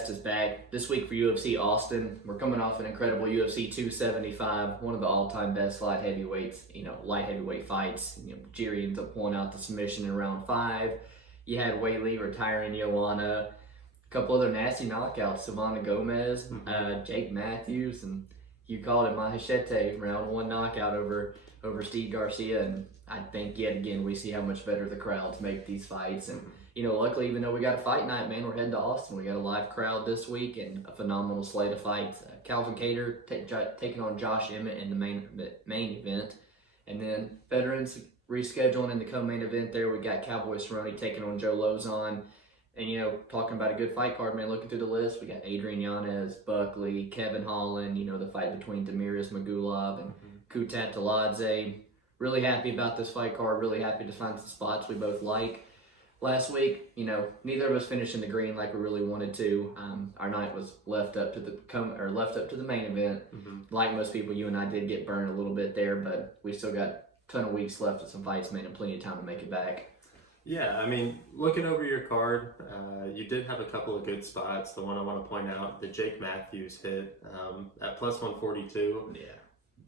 podcast is back. This week for UFC Austin, we're coming off an incredible UFC 275, one of the all-time best light heavyweights, light heavyweight fights. Jiri ends up pulling out the submission in round 5. You had Weili retiring Joanna, a couple other nasty knockouts, Savannah Gomez, Jake Matthews, and you called it Mahachete, round 1 knockout over Steve Garcia. And I think yet again we see how much better the crowds make these fights. And luckily, even though we got a fight night, man, we're heading to Austin. We got a live crowd this week and a phenomenal slate of fights. Calvin Kattar taking on Josh Emmett in the main event. And then veterans rescheduling in the co-main event there. We got Cowboy Cerrone taking on Joe Lauzon. And, talking about a good fight card, man, looking through the list, we got Adrian Yanez, Buckley, Kevin Holland, the fight between Damir, Ismagulov, and Kutateladze. Really happy about this fight card. Really happy to find some spots we both like. Last week, neither of us finished in the green like we really wanted to. Our night was left up to the main event. Like most people, you and I did get burned a little bit there, but we still got a ton of weeks left of some fights, man, and plenty of time to make it back. Yeah, I mean, looking over your card, you did have a couple of good spots. The one I want to point out, the Jake Matthews hit at plus 142. Yeah,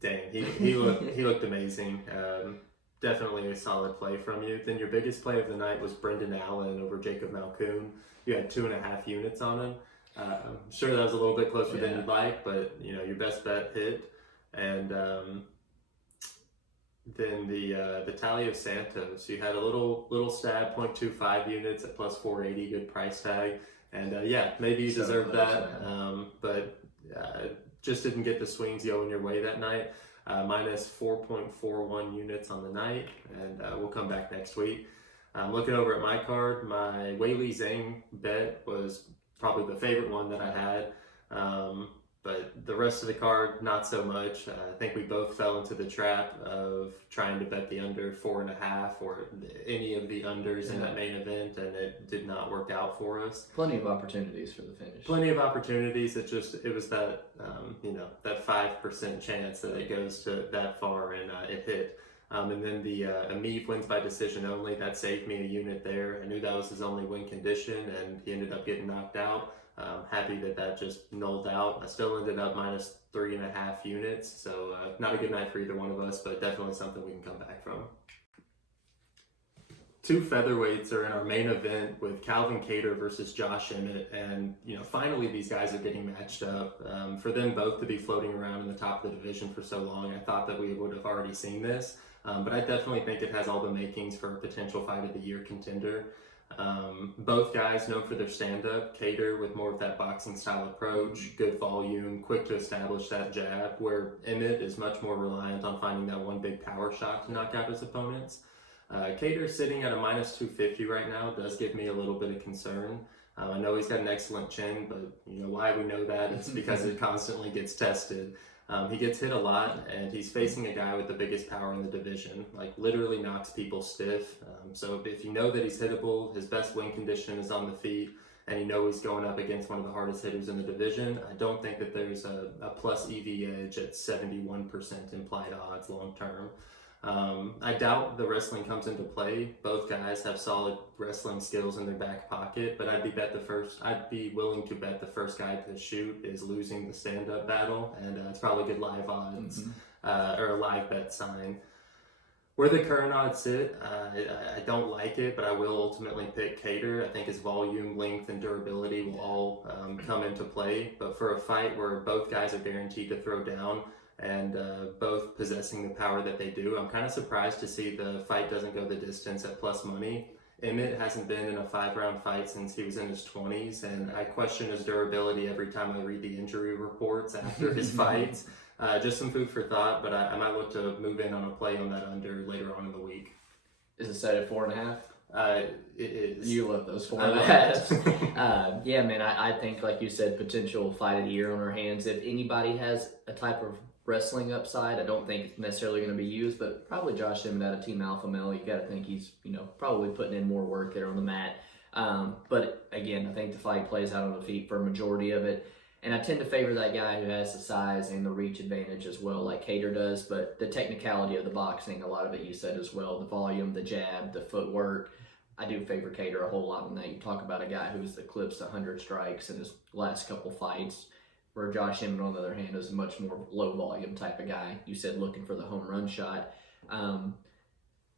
dang, he looked amazing. Definitely a solid play from you. Then your biggest play of the night was Brendan Allen over Jacob Malkoun. You had 2.5 units on him. I'm sure that was a little bit closer than you'd like, but your best bet hit. And then the Talia Santos, you had a little stab, 0.25 units at plus 480, good price tag. And maybe you deserved that, but just didn't get the swings going your way that night. Minus 4.41 units on the night, and we'll come back next week. Looking over at my card, my Weili Zhang bet was probably the favorite one that I had, but the rest of the card, not so much. I think we both fell into the trap of trying to bet the under 4.5 or any of the unders in that main event, and it did not work out for us. Plenty of opportunities for the finish. Plenty of opportunities. It was that that 5% chance that it goes to that far, and it hit. And then the Ameev wins by decision only. That saved me a unit there. I knew that was his only win condition, and he ended up getting knocked out. Happy that just nulled out. I still ended up minus 3.5 units, so not a good night for either one of us, but definitely something we can come back from. 2 featherweights are in our main event with Calvin Kattar versus Josh Emmett, and finally these guys are getting matched up. For them both to be floating around in the top of the division for so long, I thought that we would have already seen this, but I definitely think it has all the makings for a potential fight of the year contender. Both guys known for their stand-up. Kattar with more of that boxing style approach, good volume, quick to establish that jab, where Emmett is much more reliant on finding that one big power shot to knock out his opponents. Kattar sitting at a minus 250 right now does give me a little bit of concern. I know he's got an excellent chin, but why we know that is because it constantly gets tested. He gets hit a lot, and he's facing a guy with the biggest power in the division, like literally knocks people stiff. So if you know that he's hittable, his best win condition is on the feet, and he's going up against one of the hardest hitters in the division, I don't think that there's a plus EV edge at 71% implied odds long term. I doubt the wrestling comes into play. Both guys have solid wrestling skills in their back pocket, but I'd be willing to bet the first guy to shoot is losing the stand-up battle, and it's probably good live odds or a live bet sign. Where the current odds sit, I don't like it, but I will ultimately pick Kattar. I think his volume, length, and durability will all come into play, but for a fight where both guys are guaranteed to throw down, and both possessing the power that they do, I'm kind of surprised to see the fight doesn't go the distance at plus money. Emmett hasn't been in a 5-round fight since he was in his 20s, and I question his durability every time I read the injury reports after his fights. Just some food for thought, but I might look to move in on a play on that under later on in the week. Is it set at 4.5? It is. You love those 4.5. Yeah, man, I think, like you said, potential fight of the year on our hands. If anybody has a type of wrestling upside, I don't think it's necessarily going to be used, but probably Josh Emmett out of Team Alpha Male. You got to think he's, probably putting in more work there on the mat. But again, I think the fight plays out on the feet for a majority of it. And I tend to favor that guy who has the size and the reach advantage as well, like Kattar does. But the technicality of the boxing, a lot of it you said as well, the volume, the jab, the footwork, I do favor Kattar a whole lot on that. You talk about a guy who's eclipsed 100 strikes in his last couple fights, where Josh Emmett, on the other hand, is a much more low volume type of guy. You said looking for the home run shot.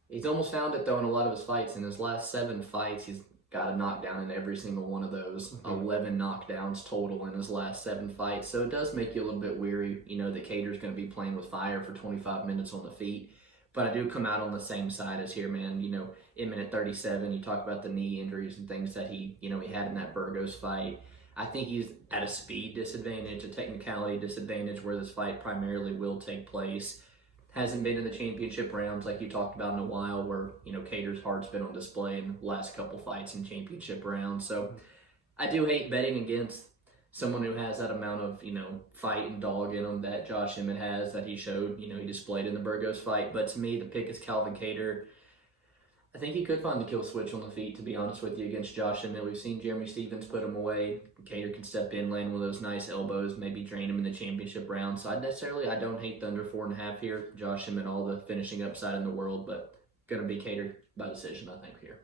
He's almost found it though in a lot of his fights. In his last 7 fights, he's got a knockdown in every single one of those. 11 knockdowns total in his last 7 fights. So it does make you a little bit weary, that Kattar's going to be playing with fire for 25 minutes on the feet. But I do come out on the same side as here, man. Emmett at 37, you talk about the knee injuries and things that he had in that Burgos fight. I think he's at a speed disadvantage, a technicality disadvantage where this fight primarily will take place. Hasn't been in the championship rounds like you talked about in a while, where, Kattar's heart's been on display in the last couple fights in championship rounds. So I do hate betting against someone who has that amount of, fight and dog in him that Josh Emmett has, that he showed, he displayed in the Burgos fight. But to me, the pick is Calvin Kattar. I think he could find the kill switch on the feet, to be honest with you, against Josh Emmett. We've seen Jeremy Stephens put him away. Kattar can step in, land one of those nice elbows, maybe drain him in the championship round. So I don't hate the under 4.5 here. Josh Emmett, all the finishing upside in the world, but going to be Kattar by decision, I think, here.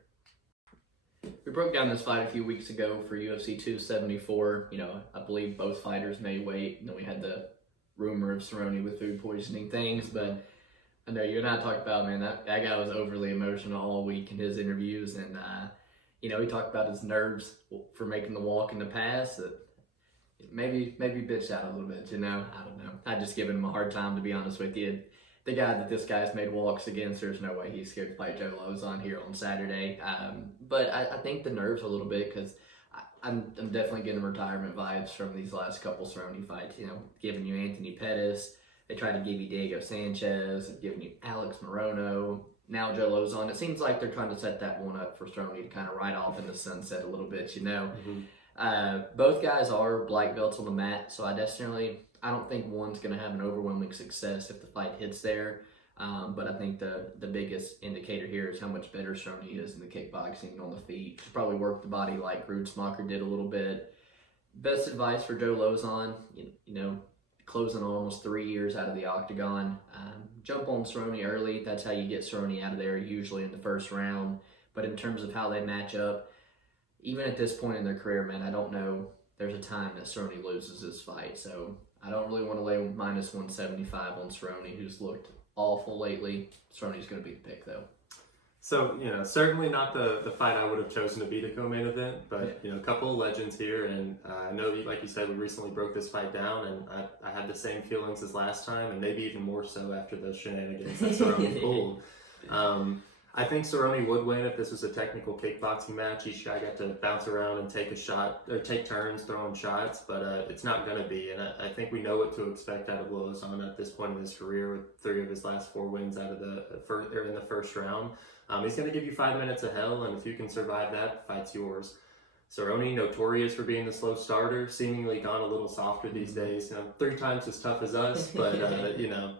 We broke down this fight a few weeks ago for UFC 274. I believe both fighters may wait. We had the rumor of Cerrone with food poisoning things, but I know you and I talked about, man, that guy was overly emotional all week in his interviews, and he talked about his nerves for making the walk in the past. That maybe bitched out a little bit, I don't know. I just given him a hard time, to be honest with you. The guy that this guy's made walks against, there's no way he's scared to fight Joe Lauzon here on Saturday. But I think the nerves a little bit, because I'm definitely getting retirement vibes from these last couple Cerrone fights. Giving you Anthony Pettis. They tried to give you Diego Sanchez, giving you Alex Morono, now Joe Lauzon. It seems like they're trying to set that one up for Cerrone to kind of ride off in the sunset a little bit, Both guys are black belts on the mat, so I don't think one's going to have an overwhelming success if the fight hits there. But I think the biggest indicator here is how much better Cerrone is in the kickboxing on the feet. Should probably work the body like Grutzmacher did a little bit. Best advice for Joe Lauzon, closing on almost 3 years out of the octagon. Jump on Cerrone early. That's how you get Cerrone out of there, usually in the first round. But in terms of how they match up, even at this point in their career, man, I don't know. There's a time that Cerrone loses this fight. So I don't really want to lay minus 175 on Cerrone, who's looked awful lately. Cerrone's going to be the pick, though. So, certainly not the fight I would have chosen to be the co-main event, but, a couple of legends here. And I know, like you said, we recently broke this fight down, and I had the same feelings as last time, and maybe even more so after those shenanigans that Cerrone pulled. I think Cerrone would win if this was a technical kickboxing match. Each guy got to bounce around and take a shot, or take turns throwing shots, but it's not going to be. And I think we know what to expect out of Lauzon at this point in his career, with 3 of his last 4 wins out of in the first round. He's going to give you 5 minutes of hell, and if you can survive that, the fight's yours. Cerrone, notorious for being the slow starter, seemingly gone a little softer these days. 3 times as tough as us, but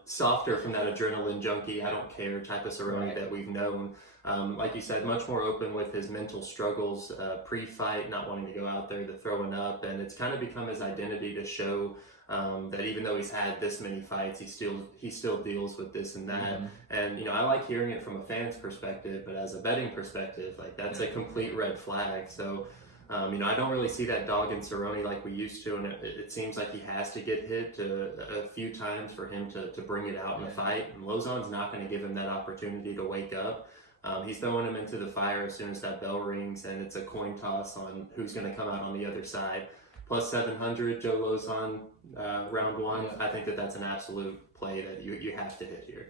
softer from that adrenaline junkie, I don't care type of Cerrone that we've known. Like you said, much more open with his mental struggles pre-fight, not wanting to go out there, the throwing up, and it's kind of become his identity to show that even though he's had this many fights, he still deals with this and that. And I like hearing it from a fan's perspective, but as a betting perspective, like that's a complete red flag. So I don't really see that dog in Cerrone like we used to, and it seems like he has to get hit a few times for him to bring it out in a fight. And Lauzon's not going to give him that opportunity to wake up. He's throwing him into the fire as soon as that bell rings, and it's a coin toss on who's going to come out on the other side. Plus 700, Joe Lauzon, round 1. I think that's an absolute play that you have to hit here.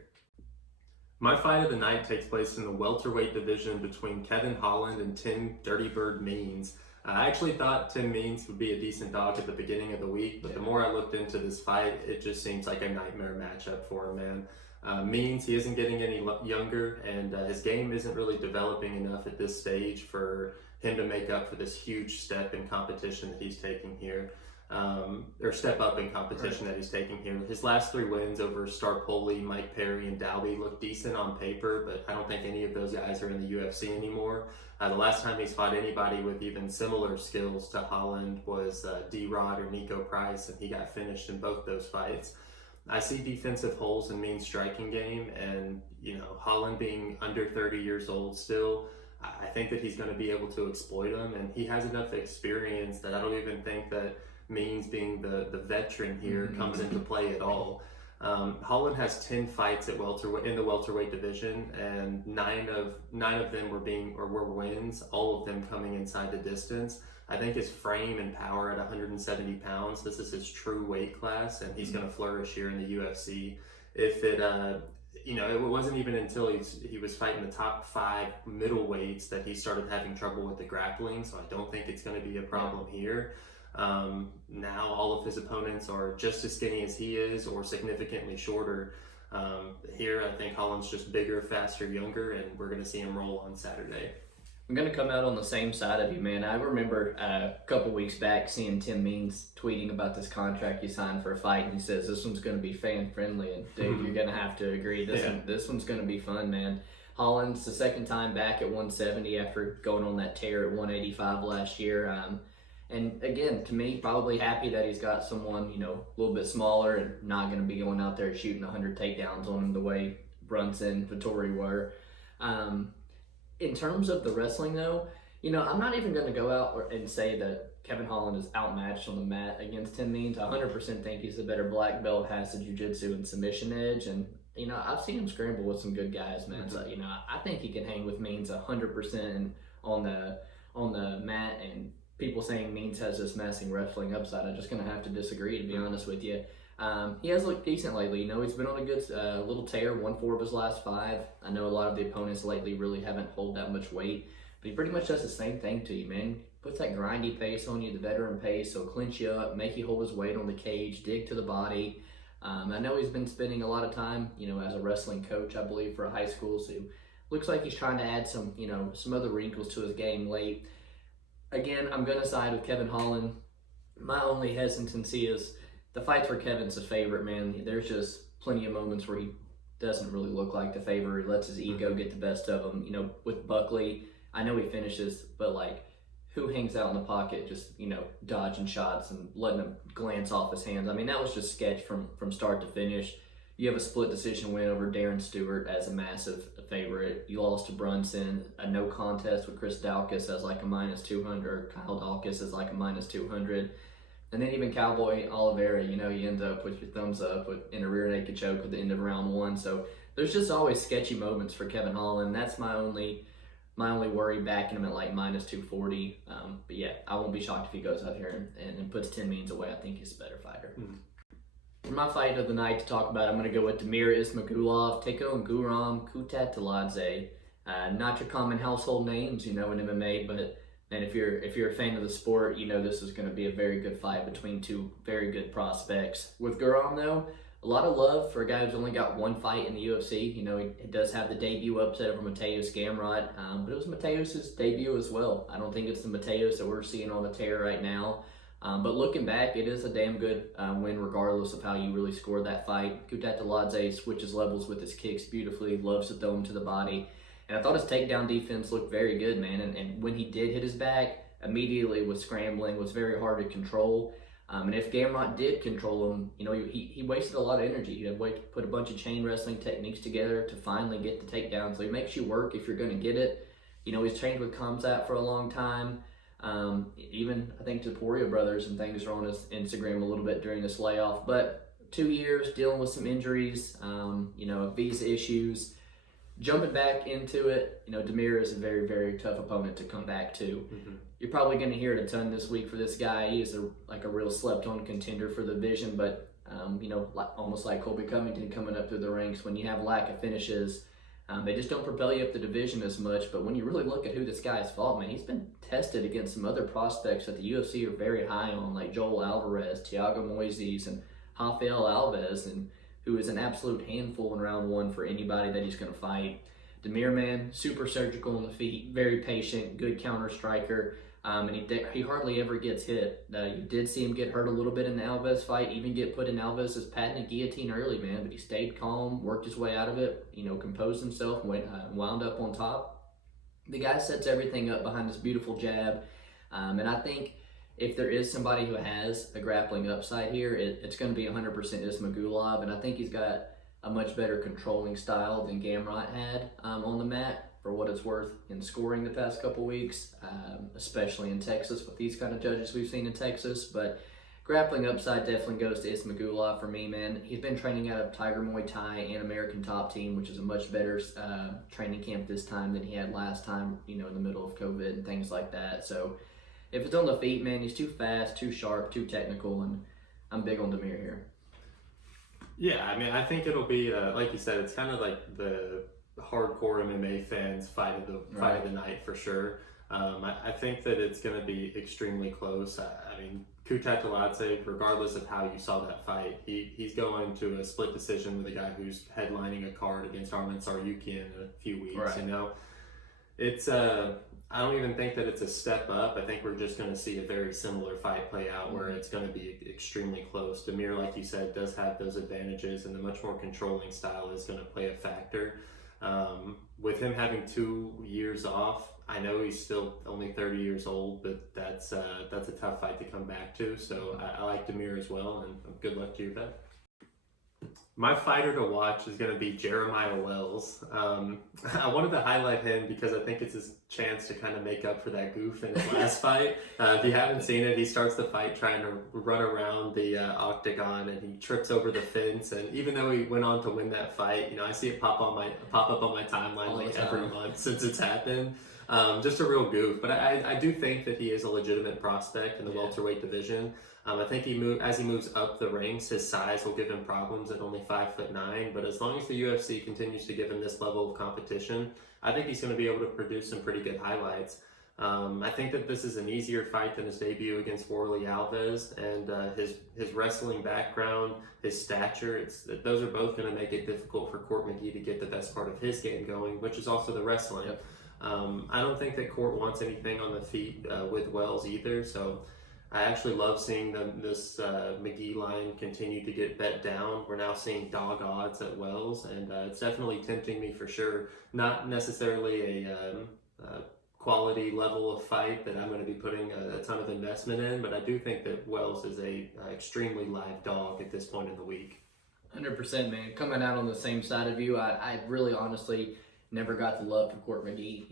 My fight of the night takes place in the welterweight division between Kevin Holland and Tim Dirty Bird Means. I actually thought Tim Means would be a decent dog at the beginning of the week, but the more I looked into this fight, it just seems like a nightmare matchup for him, man. Means, he isn't getting any younger, and his game isn't really developing enough at this stage for him to make up for this huge step in competition that he's taking here. Or step up in competition that he's taking here. His last 3 wins over Starpoli, Mike Perry, and Dalby look decent on paper, but I don't think any of those guys are in the UFC anymore. The last time he's fought anybody with even similar skills to Holland was D-Rod or Nico Price, and he got finished in both those fights. I see defensive holes in Means' striking game, and Holland being under 30 years old still, I think that he's going to be able to exploit him, and he has enough experience that I don't even think that Means, being the veteran here, comes into play at all. Holland has 10 fights at in the welterweight division, and nine of them were wins, all of them coming inside the distance. I think his frame and power at 170 pounds, this is his true weight class, and he's going to flourish here in the UFC. If it, it wasn't even until he was fighting the top 5 middleweights that he started having trouble with the grappling, so I don't think it's going to be a problem here. Now all of his opponents are just as skinny as he is or significantly shorter. Here I think Holland's just bigger, faster, younger, and we're going to see him roll on Saturday. I'm going to come out on the same side of you, man. I remember a couple weeks back seeing Tim Means tweeting about this contract he signed for a fight, and he says this one's going to be fan friendly, and dude, you're going to have to agree. This one's going to be fun, man. Holland's the second time back at 170 after going on that tear at 185 last year. And again, to me, probably happy that he's got someone, a little bit smaller and not going to be going out there shooting 100 takedowns on him the way Brunson, Vettori were. In terms of the wrestling, though, I'm not even going to go out and say that Kevin Holland is outmatched on the mat against Tim Means. I 100% think he's a better black belt, has the jiu-jitsu and submission edge. And, I've seen him scramble with some good guys, man. So, I think he can hang with Means 100% on the mat. And people saying Means has this massive wrestling upside, I'm just going to have to disagree, to be honest with you. He has looked decent lately. He's been on a good little tear, won 4 of his last 5. I know a lot of the opponents lately really haven't held that much weight, but he pretty much does the same thing to you, man. Puts that grindy pace on you, the veteran pace, so clinch you up, make you hold his weight on the cage, dig to the body. I know he's been spending a lot of time, as a wrestling coach, I believe, for a high school, so looks like he's trying to add some, some other wrinkles to his game late. Again, I'm going to side with Kevin Holland. My only hesitancy is the fights where Kevin's a favorite, man. There's just plenty of moments where he doesn't really look like the favorite. He lets his ego get the best of him. With Buckley, I know he finishes, but who hangs out in the pocket just, dodging shots and letting him glance off his hands? I mean, that was just sketch from start to finish. You have a split decision win over Darren Stewart as a massive favorite. You lost to Brunson, a no contest with Chris Daukaus as a -200. Kyle Daukaus as a -200. And then even Cowboy Oliveira, you end up with your thumbs up in a rear naked choke at the end of round 1. So there's just always sketchy moments for Kevin Holland. That's my only worry backing him at -240. But yeah, I won't be shocked if he goes out here and puts 10 Means away. I think he's a better fighter. For my fight of the night to talk about, I'm going to go with Damir Ismagulov, take on Guram Kutateladze. Not your common household names, in MMA, but and if you're a fan of the sport, this is going to be a very good fight between 2 very good prospects. With Guram, though, a lot of love for a guy who's only got 1 fight in the UFC. He does have the debut upset over Mateus Gamrot, but it was Mateus' debut as well. I don't think it's the Mateus that we're seeing on the tear right now. But looking back, it is a damn good win regardless of how you really scored that fight. Kutateladze switches levels with his kicks beautifully, loves to throw him to the body. And I thought his takedown defense looked very good, man. And when he did hit his back, immediately was scrambling, was very hard to control. And if Gamrot did control him, he wasted a lot of energy. He had to put a bunch of chain wrestling techniques together to finally get the takedown. So he makes you work if you're going to get it. He's trained with Kamzat for a long time. Even I think Topuria brothers and things are on his Instagram a little bit during this layoff. But 2 years dealing with some injuries, visa issues. Jumping back into it, Damir is a very, very tough opponent to come back to. You're probably going to hear it a ton this week for this guy. He is a real slept-on contender for the division, but, almost like Colby Covington coming up through the ranks, when you have lack of finishes, they just don't propel you up the division as much. But when you really look at who this guy has fought, man, he's been tested against some other prospects that the UFC are very high on, like Joel Alvarez, Thiago Moises, and Rafael Alves, and who is an absolute handful in round 1 for anybody that he's going to fight. Damir, man, super surgical on the feet, very patient, good counter striker, and he hardly ever gets hit. You did see him get hurt a little bit in the Alves fight, even get put in Alves' patented guillotine early, man, but he stayed calm, worked his way out of it, composed himself, wound up on top. The guy sets everything up behind this beautiful jab, and I think if there is somebody who has a grappling upside here, it's going to be 100% Ismagulov, and I think he's got a much better controlling style than Gamrot had on the mat. for what it's worth in scoring the past couple weeks, especially in Texas with these kind of judges we've seen in Texas. But grappling upside definitely goes to Ismagulov for me, man. He's been training out of Tiger Muay Thai and American Top Team, which is a much better training camp this time than he had last time, in the middle of COVID and things like that. So if it's on the feet, man, he's too fast, too sharp, too technical, and I'm big on Damir here. Yeah, I mean, I think it'll be, like you said, it's kind of like the hardcore MMA fans fight of the night for sure. I think that it's going to be extremely close. I mean, Kutateladze, regardless of how you saw that fight, he's going to a split decision with a guy who's headlining a card against Arman Tsarukyan in a few weeks. Right. It's I don't even think that it's a step up. I think we're just going to see a very similar fight play out where it's going to be extremely close. Damir, like you said, does have those advantages, and the much more controlling style is going to play a factor. With him having 2 years off, I know he's still only 30 years old, but that's a tough fight to come back to. So I like Damir as well, and good luck to your bet. My fighter to watch is going to be Jeremiah Wells. I wanted to highlight him because I think it's his chance to kind of make up for that goof in his last fight. If you haven't seen it, he starts the fight trying to run around the octagon, and he trips over the fence. And even though he went on to win that fight, I see it pop up on my timeline like every month since it's happened. Just a real goof. But I do think that he is a legitimate prospect in the welterweight division. I think as he moves up the ranks, his size will give him problems at only 5'9". But as long as the UFC continues to give him this level of competition, I think he's going to be able to produce some pretty good highlights. I think that this is an easier fight than his debut against Warlley Alves, and his wrestling background, his stature, those are both going to make it difficult for Court McGee to get the best part of his game going, which is also the wrestling. Yep. I don't think that Court wants anything on the feet with Wells either, so I actually love seeing this McGee line continue to get bet down. We're now seeing dog odds at Wells, and it's definitely tempting me for sure. Not necessarily a quality level of fight that I'm going to be putting a ton of investment in, but I do think that Wells is a extremely live dog at this point in the week. 100%, man. Coming out on the same side of you, I really honestly never got the love for Court McGee.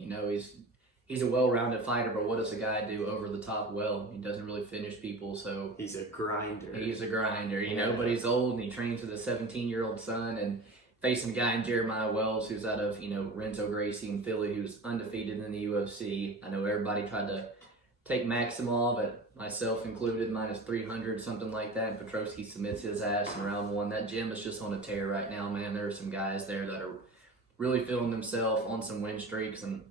He's a well-rounded fighter, but what does a guy do over the top well? He doesn't really finish people, so he's a grinder. But he's old and he trains with a 17-year-old son, and facing a guy in Jeremiah Wells who's out of, Renzo Gracie in Philly, who's undefeated in the UFC. I know everybody tried to take Maximov, but myself included, minus 300, something like that, and Petrosky submits his ass in round one. That gym is just on a tear right now, man. There are some guys there that are really feeling themselves on some win streaks, and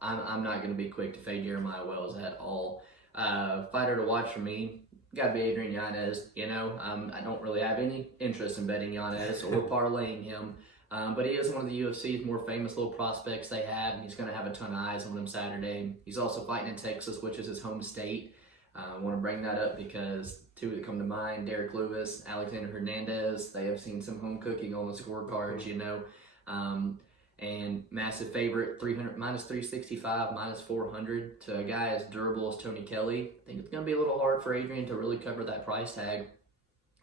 I'm not going to be quick to fade Jeremiah Wells at all. Fighter to watch for me, got to be Adrian Yanez. I don't really have any interest in betting Yanez or parlaying him, but he is one of the UFC's more famous little prospects they have, and he's going to have a ton of eyes on him Saturday. He's also fighting in Texas, which is his home state. I want to bring that up because two that come to mind, Derek Lewis, Alexander Hernandez, they have seen some home cooking on the scorecards, and massive favorite, 300 minus 365, minus 400 to a guy as durable as Tony Kelly. I think it's going to be a little hard for Adrian to really cover that price tag.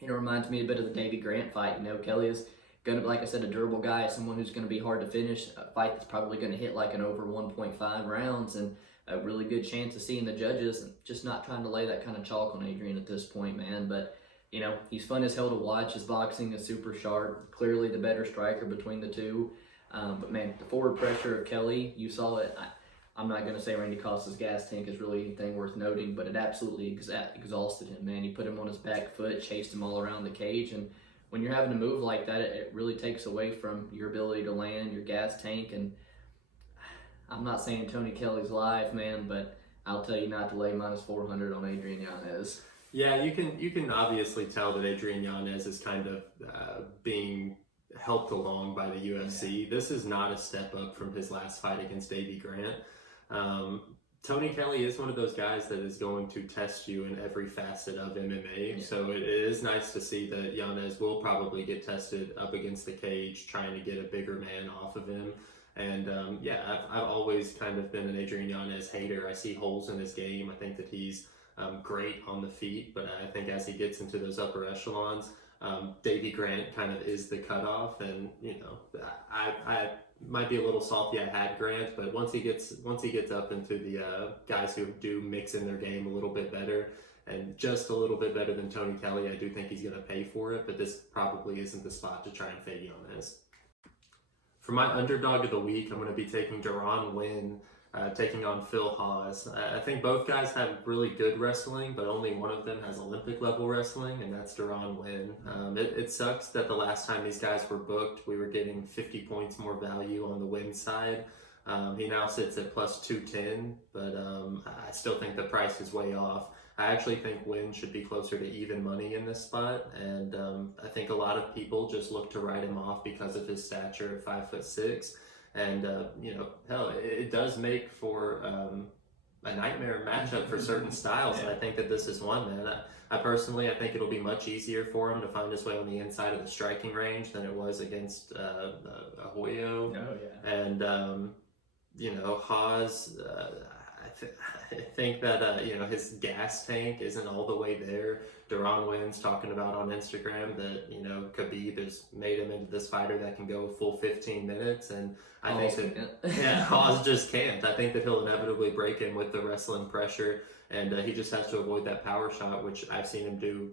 It reminds me a bit of the Davey Grant fight. Kelly is going to be, like I said, a durable guy, someone who's going to be hard to finish, a fight that's probably going to hit like an over 1.5 rounds, and a really good chance of seeing the judges, and just not trying to lay that kind of chalk on Adrian at this point, man. But, he's fun as hell to watch. His boxing is super sharp, clearly the better striker between the two. But man, the forward pressure of Kelly, you saw it. I'm not going to say Randy Costa's gas tank is really anything worth noting, but it absolutely exhausted him, man. He put him on his back foot, chased him all around the cage, and when you're having to move like that, it really takes away from your ability to land, your gas tank, and I'm not saying Tony Kelly's live, man, but I'll tell you not to lay minus 400 on Adrian Yanez. Yeah, you can obviously tell that Adrian Yanez is kind of being helped along by the UFC. This is not a step up from his last fight against Davey Grant. Tony Kelly is one of those guys that is going to test you in every facet of MMA. Yeah. So it is nice to see that Yanez will probably get tested up against the cage, trying to get a bigger man off of him. And I've always kind of been an Adrian Yanez hater. I see holes in his game. I think that he's great on the feet, but I think as he gets into those upper echelons, Davey Grant kind of is the cutoff, and might be a little salty I had Grant, but once he gets up into the guys who do mix in their game a little bit better, and just a little bit better than Tony Kelly, I do think he's going to pay for it, but this probably isn't the spot to try and fade Yanez. For my underdog of the week, I'm going to be taking Deron Wynn, taking on Phil Hawes. I think both guys have really good wrestling, but only one of them has Olympic level wrestling, and that's Deron Wynn. It sucks that the last time these guys were booked, we were getting 50 points more value on the Wynn side. He now sits at plus 210, but I still think the price is way off. I actually think Wynn should be closer to even money in this spot, and I think a lot of people just look to write him off because of his stature at 5'6". And, hell, it does make for a nightmare matchup for certain styles. And I think that this is one, man. I personally think it'll be much easier for him to find his way on the inside of the striking range than it was against Ahoyo. Oh, yeah. And, Haas, I think that, his gas tank isn't all the way there. Deron Wynn's talking about on Instagram that, Khabib has made him into this fighter that can go a full 15 minutes. And I think that, Haas just can't. I think that he'll inevitably break him with the wrestling pressure. And he just has to avoid that power shot, which I've seen him do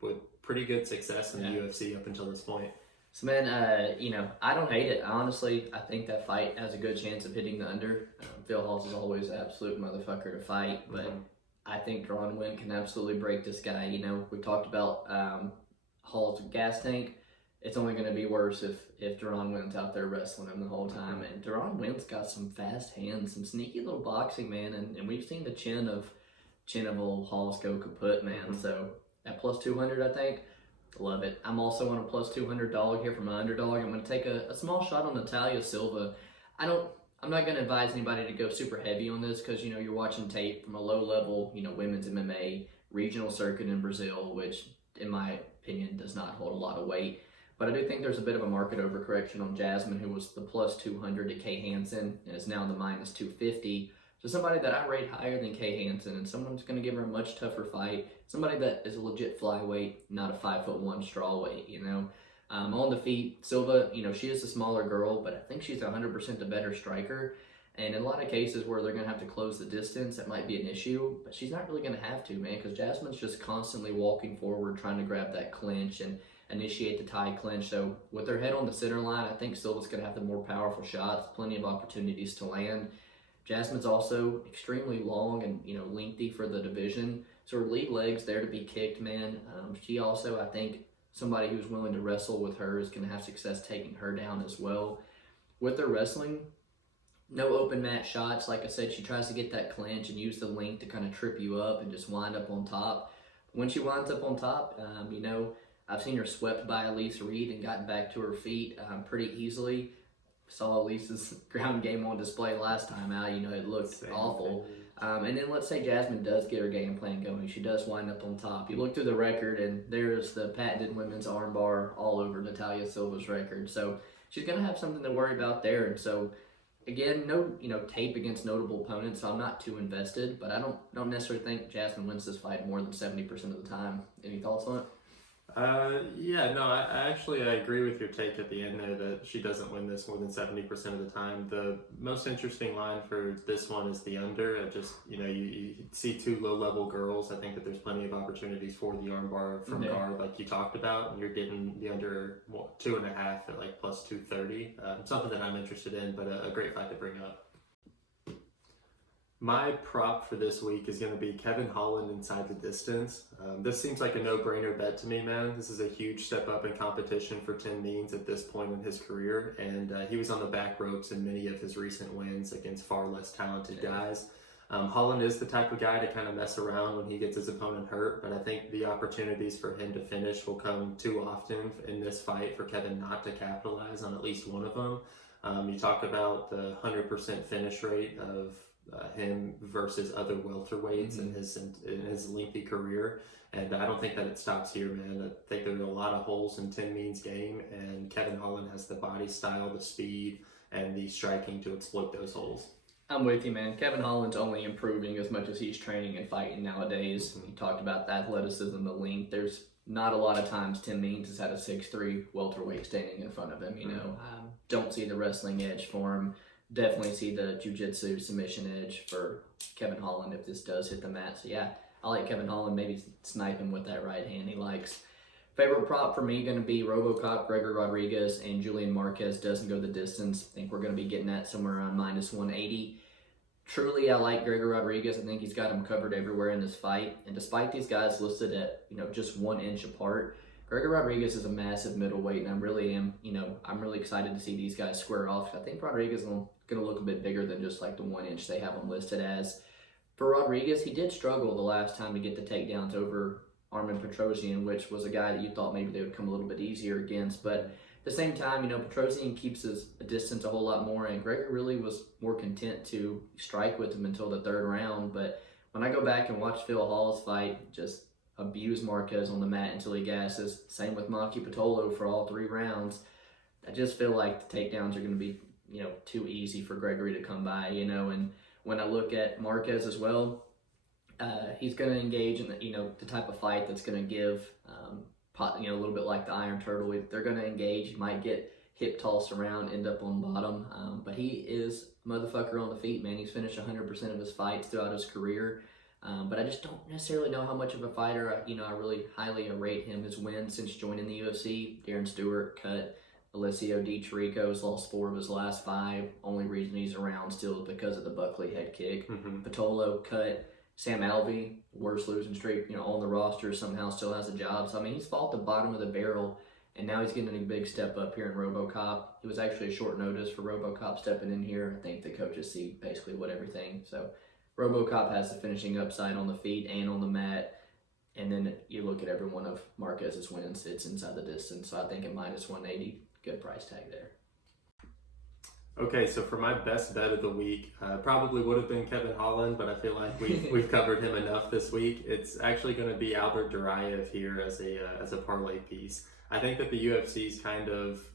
with pretty good success in the UFC up until this point. So, man, I don't hate it. Honestly, I think that fight has a good chance of hitting the under. Phil Hawes is always an absolute motherfucker to fight, but I think Deron Wynn can absolutely break this guy. We talked about Hall's gas tank. It's only going to be worse if Deron Wynn's out there wrestling him the whole time. And Deron Wynn's got some fast hands, some sneaky little boxing, man. And we've seen the chin of old Hall's go kaput, man. So at plus 200, I think. Love it. I'm also on a plus 200 dog here for my underdog. I'm going to take a small shot on Natalia Silva. I'm not going to advise anybody to go super heavy on this because, you're watching tape from a low level, women's MMA regional circuit in Brazil, which in my opinion does not hold a lot of weight. But I do think there's a bit of a market overcorrection on Jasmine, who was the plus 200 to Kay Hansen and is now the minus 250. So somebody that I rate higher than Kay Hansen, and someone's going to give her a much tougher fight. Somebody that is a legit flyweight, not a 5'1" strawweight. On the feet, Silva, she is a smaller girl, but I think she's 100% the better striker. And in a lot of cases where they're going to have to close the distance, that might be an issue. But she's not really going to have to, man, because Jasmine's just constantly walking forward, trying to grab that clinch and initiate the tie clinch. So with her head on the center line, I think Silva's going to have the more powerful shots, plenty of opportunities to land. Jasmine's also extremely long and, lengthy for the division. So her lead leg's there to be kicked, man. She also, I think, somebody who's willing to wrestle with her is going to have success taking her down as well. With her wrestling, no open mat shots. Like I said, she tries to get that clinch and use the length to kind of trip you up and just wind up on top. When she winds up on top, I've seen her swept by Elise Reed and gotten back to her feet pretty easily. Saw Elise's ground game on display last time out. It looked awful. And then let's say Jasmine does get her game plan going. She does wind up on top. You look through the record, and there's the patented women's armbar all over Natalia Silva's record. So she's going to have something to worry about there. And so, again, no tape against notable opponents, so I'm not too invested. But I don't necessarily think Jasmine wins this fight more than 70% of the time. Any thoughts on it? I agree with your take at the end there that she doesn't win this more than 70% of the time. The most interesting line for this one is the under. You see two low-level girls. I think that there's plenty of opportunities for the armbar from guard, like you talked about, and you're getting the under 2.5 at like plus 230. Something that I'm interested in, but a great fight to bring up. My prop for this week is going to be Kevin Holland inside the distance. This seems like a no-brainer bet to me, man. This is a huge step up in competition for Tim Means at this point in his career, and he was on the back ropes in many of his recent wins against far less talented guys. Holland is the type of guy to kind of mess around when he gets his opponent hurt, but I think the opportunities for him to finish will come too often in this fight for Kevin not to capitalize on at least one of them. You talk about the 100% finish rate of him versus other welterweights in his lengthy career, and I don't think that it stops here, man. I think there are a lot of holes in Tim Means' game, and Kevin Holland has the body style, the speed, and the striking to exploit those holes. I'm with you, man. Kevin Holland's only improving as much as he's training and fighting nowadays. You talked about the athleticism, the length. There's not a lot of times Tim Means has had a 6'3" welterweight standing in front of him. Don't see the wrestling edge for him. Definitely see the jiu-jitsu submission edge for Kevin Holland if this does hit the mat. So yeah, I like Kevin Holland. Maybe snipe him with that right hand he likes. Favorite prop for me going to be RoboCop, Gregor Rodriguez, and Julian Marquez doesn't go the distance. I think we're going to be getting that somewhere around -180. Truly, I like Gregor Rodriguez. I think he's got him covered everywhere in this fight. And despite these guys listed at, just 1 inch apart, Gregor Rodriguez is a massive middleweight, and I'm really excited to see these guys square off. I think Rodriguez is going to look a bit bigger than just like the 1 inch they have him listed as. For Rodriguez, he did struggle the last time to get the takedowns over Armen Petrosian, which was a guy that you thought maybe they would come a little bit easier against. But at the same time, Petrosian keeps his distance a whole lot more, and Gregor really was more content to strike with him until the 3rd round. But when I go back and watch Phil Hall's fight, just abuse Marquez on the mat until he gasses. Same with Maki Pitolo for all 3 rounds. I just feel like the takedowns are going to be, too easy for Gregory to come by, and when I look at Marquez as well, he's going to engage in the type of fight that's going to give, a little bit like the Iron Turtle. They're going to engage. He might get hip tossed around, end up on bottom, but he is a motherfucker on the feet, man. He's finished 100% of his fights throughout his career, but I just don't necessarily know how much of a fighter. I really highly rate him. His wins since joining the UFC: Darren Stewart cut, Alessio Di Chirico's lost 4 of his last 5. Only reason he's around still is because of the Buckley head kick. Pitolo cut. Sam Alvey, worst losing streak, on the roster, somehow still has a job. So, he's fought the bottom of the barrel, and now he's getting a big step up here in RoboCop. It was actually a short notice for RoboCop stepping in here. I think the coaches see basically everything. So, RoboCop has the finishing upside on the feet and on the mat. And then you look at every one of Marquez's wins, it's inside the distance. So, I think at -180, good price tag there. Okay, so for my best bet of the week, probably would have been Kevin Holland, but I feel like we've covered him enough this week. It's actually going to be Albert Duraev here as a parlay piece. I think that the UFC's kind of,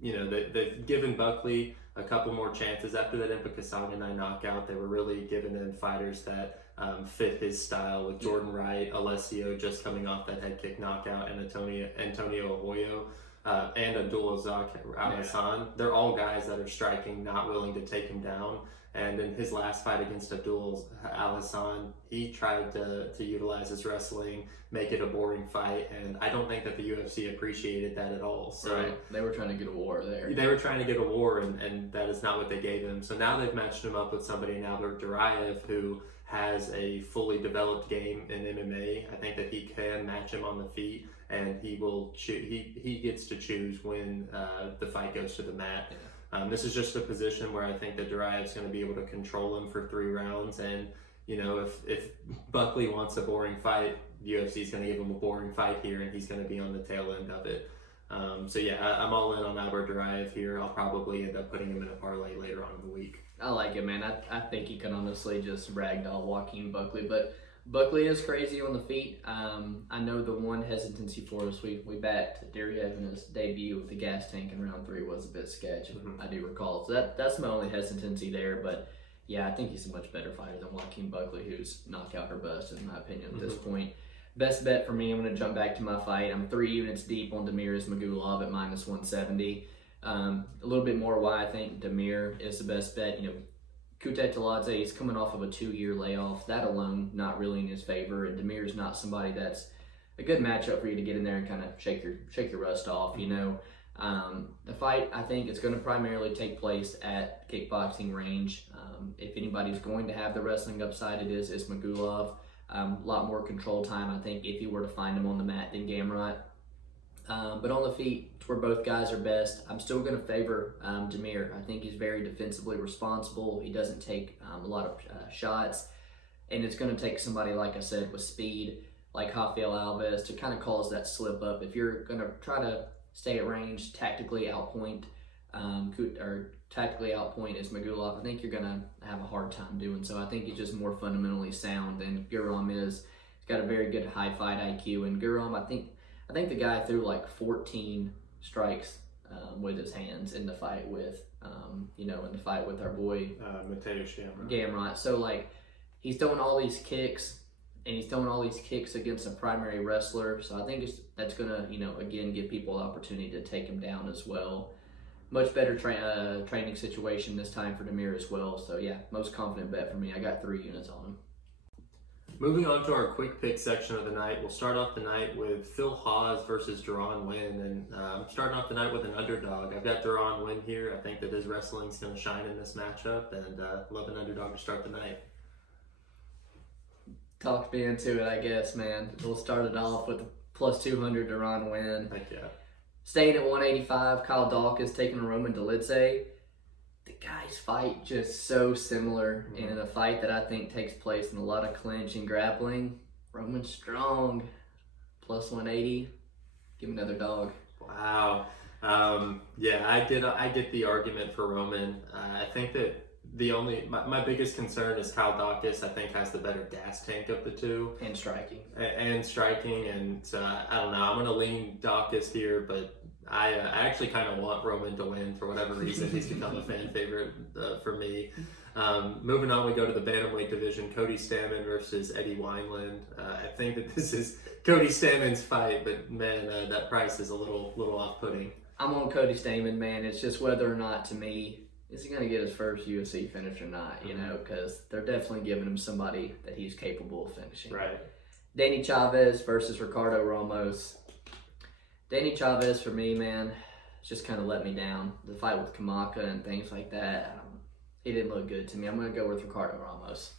they've given Buckley a couple more chances after that Impa Kasanganay knockout. They were really giving him fighters that fit his style, with Jordan Wright, Alessio just coming off that head kick knockout, and Antonio Arroyo. And Abdulrazak Al-Hassan. They're all guys that are striking, not willing to take him down. And in his last fight against Abdul Al-Hassan, he tried to utilize his wrestling, make it a boring fight, and I don't think that the UFC appreciated that at all. So right. They were trying to get a war there. They were trying to get a war, and that is not what they gave him. So now they've matched him up with somebody in Albert Duraev who has a fully developed game in MMA. I think that he can match him on the feet, and he will he gets to choose when the fight goes to the mat. This is just a position where I think that Duraev's going to be able to control him for 3 rounds, and if Buckley wants a boring fight, the UFC is going to give him a boring fight here, and he's going to be on the tail end of it. I'm all in on Albert Duraev here. I'll probably end up putting him in a parlay later on in the week. I like it, man. I think you can honestly just ragdoll Joaquin Buckley, but Buckley is crazy on the feet. I know the one hesitancy for us, we backed Duraev in his debut with the gas tank in round 3 was a bit sketch, I do recall. So that's my only hesitancy there, but yeah, I think he's a much better fighter than Joaquin Buckley, who's knockout or bust in my opinion at this point. Best bet for me, I'm going to jump back to my fight. I'm 3 units deep on Damir Ismagulov at -170. A little bit more why I think Damir is the best bet. Kutateladze, he's coming off of a 2-year layoff. That alone, not really in his favor. And Damir's not somebody that's a good matchup for you to get in there and kind of shake your rust off. The fight, I think, is going to primarily take place at kickboxing range. If anybody's going to have the wrestling upside, it is Ismagulov. A lot more control time, I think, if you were to find him on the mat than Gamrot. But on the feet, it's where both guys are best. I'm still going to favor Damir. I think he's very defensively responsible. He doesn't take a lot of shots. And it's going to take somebody, like I said, with speed, like Rafael Alves, to kind of cause that slip up. If you're going to try to stay at range, tactically outpoint Ismagulov, I think you're going to have a hard time doing so. I think he's just more fundamentally sound than Guram is. He's got a very good high fight IQ. And Guram, I think the guy threw like 14 strikes with his hands in the fight with, our boy Mateusz Gamrot. So like, he's throwing all these kicks, and he's throwing all these kicks against a primary wrestler. So I think that's going to, again, give people an opportunity to take him down as well. Much better training situation this time for Damir as well. So yeah, most confident bet for me. I got 3 units on him. Moving on to our quick pick section of the night, we'll start off the night with Phil Hawes versus Cerrone Wynn, and I'm starting off the night with an underdog. I've got Cerrone Wynn here. I think that his wrestling's going to shine in this matchup, and love an underdog to start the night. Talk me into it, I guess, man. We'll start it off with plus 200 Cerrone Wynn. Heck yeah. Staying at 185, Kyle Dawkins taking Kutateladze. The guys fight just so similar, and in a fight that I think takes place in a lot of clinch and grappling, Roman's strong. Plus 180. Give him another dog. Wow. Yeah, I get the argument for Roman. I think that my biggest concern is Kyle Dawkins. I think has the better gas tank of the two. And striking. And I don't know. I'm going to lean Dawkins here, but I actually kind of want Roman to win for whatever reason. He's become a fan favorite for me. Moving on, we go to the bantamweight division. Cody Stamann versus Eddie Wineland. I think that this is Cody Stamann's fight, but man, that price is a little off-putting. I'm on Cody Stamann, man. It's just whether or not, to me, is he going to get his first UFC finish or not, because they're definitely giving him somebody that he's capable of finishing. Right. Danny Chavez versus Ricardo Ramos. Danny Chavez, for me, man, just kind of let me down. The fight with Kamaka and things like that, he didn't look good to me. I'm going to go with Ricardo Ramos.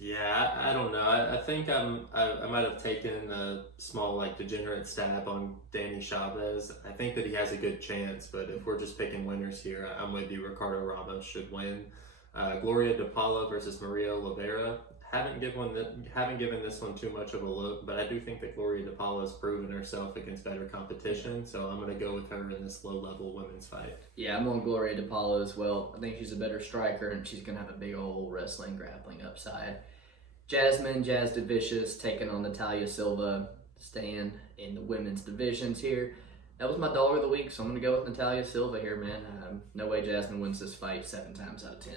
Yeah, I don't know. I think I might have taken a small, degenerate stab on Danny Chavez. I think that he has a good chance, but if we're just picking winners here, I'm with you. Ricardo Ramos should win. Gloria DePaula versus Maria Oliveira. Haven't given this one too much of a look, but I do think that Gloria DePaula has proven herself against better competition, so I'm going to go with her in this low-level women's fight. Yeah, I'm on Gloria DePaula as well. I think she's a better striker, and she's going to have a big old wrestling, grappling upside. Jasmine Jazz DeVicious taking on Natalia Silva, staying in the women's divisions here. That was my dog of the week, so I'm going to go with Natalia Silva here, man. No way Jasmine wins this fight 7 times out of 10.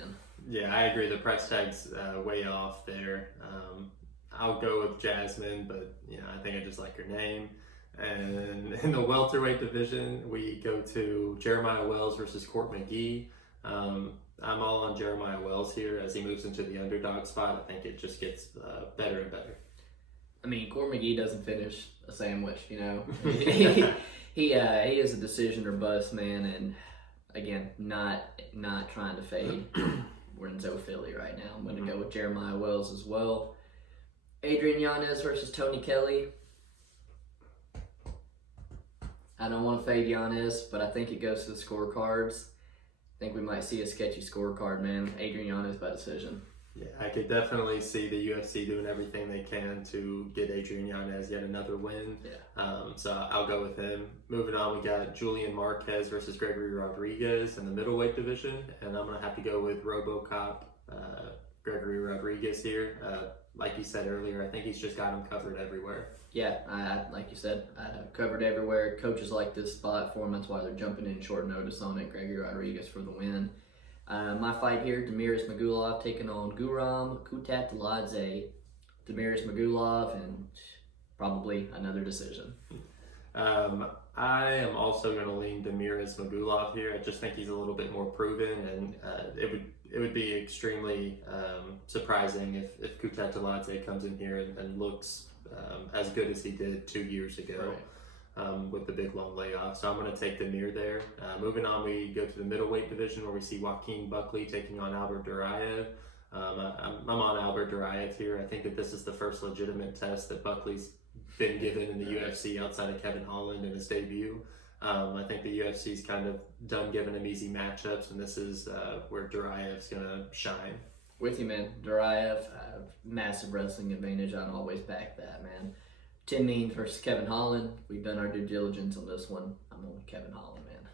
Yeah, I agree. The price tag's way off there. I'll go with Jasmine, but I think I just like her name. And in the welterweight division, we go to Jeremiah Wells versus Court McGee. I'm all on Jeremiah Wells here as he moves into the underdog spot. I think it just gets better and better. I mean, Court McGee doesn't finish a sandwich, He is a decision or bust, man, and again, not trying to fade. We're in Philly right now. I'm going to go with Jeremiah Wells as well. Adrian Yanez versus Tony Kelly. I don't want to fade Yanez, but I think it goes to the scorecards. I think we might see a sketchy scorecard, man. Adrian Yanez by decision. Yeah, I could definitely see the UFC doing everything they can to get Adrian Yanez yet another win. Yeah. So I'll go with him. Moving on, we got Julian Marquez versus Gregory Rodriguez in the middleweight division, and I'm going to have to go with RoboCop Gregory Rodriguez here. Like you said earlier, I think he's just got him covered everywhere. Yeah, like you said, covered everywhere. Coaches like this spot for him. That's why they're jumping in short notice on it. Gregory Rodriguez for the win. My fight here, Damir Ismagulov taking on Guram Kutateladze. Damir Ismagulov, and probably another decision. I am also going to lean Damir Ismagulov here. I just think he's a little bit more proven, and it would be extremely surprising if Kutateladze comes in here and looks as good as he did 2 years ago. Right. With the big long layoff. So I'm going to take Damir there. Moving on, we go to the middleweight division where we see Joaquin Buckley taking on Albert Duraev. I'm on Albert Duraev here. I think that this is the first legitimate test that Buckley's been given in the UFC outside of Kevin Holland in his debut. I think the UFC's kind of done giving him easy matchups, and this is where Duraev's going to shine. With you, man. Duraev, massive wrestling advantage. I'd always back that, man. Tim Means versus Kevin Holland. We've done our due diligence on this one. I'm on Kevin Holland, man.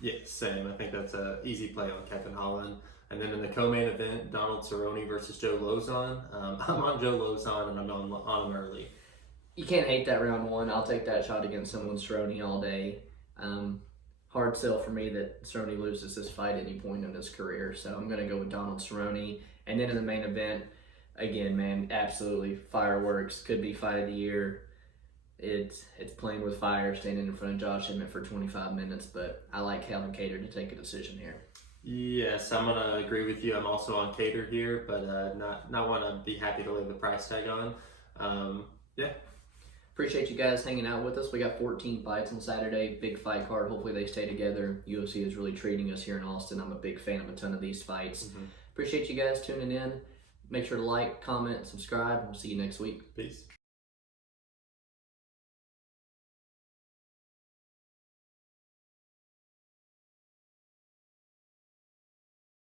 Yeah, same. I think that's an easy play on Kevin Holland. And then in the co-main event, Donald Cerrone versus Joe Lauzon. I'm on Joe Lauzon, and I'm on him early. You can't hate that round one. I'll take that shot against someone Cerrone all day. Hard sell for me that Cerrone loses this fight at any point in his career. So I'm going to go with Donald Cerrone. And then in the main event, again, man, absolutely fireworks. Could be fight of the year. It's playing with fire, standing in front of Josh Emmett for 25 minutes, but I like Calvin Kattar to take a decision here. Yes, I'm gonna agree with you. I'm also on Kattar here, but not want to be happy to lay the price tag on. Yeah. Appreciate you guys hanging out with us. We got 14 fights on Saturday. Big fight card. Hopefully they stay together. UFC is really treating us here in Austin. I'm a big fan of a ton of these fights. Appreciate you guys tuning in. Make sure to like, comment, subscribe. We'll see you next week. Peace.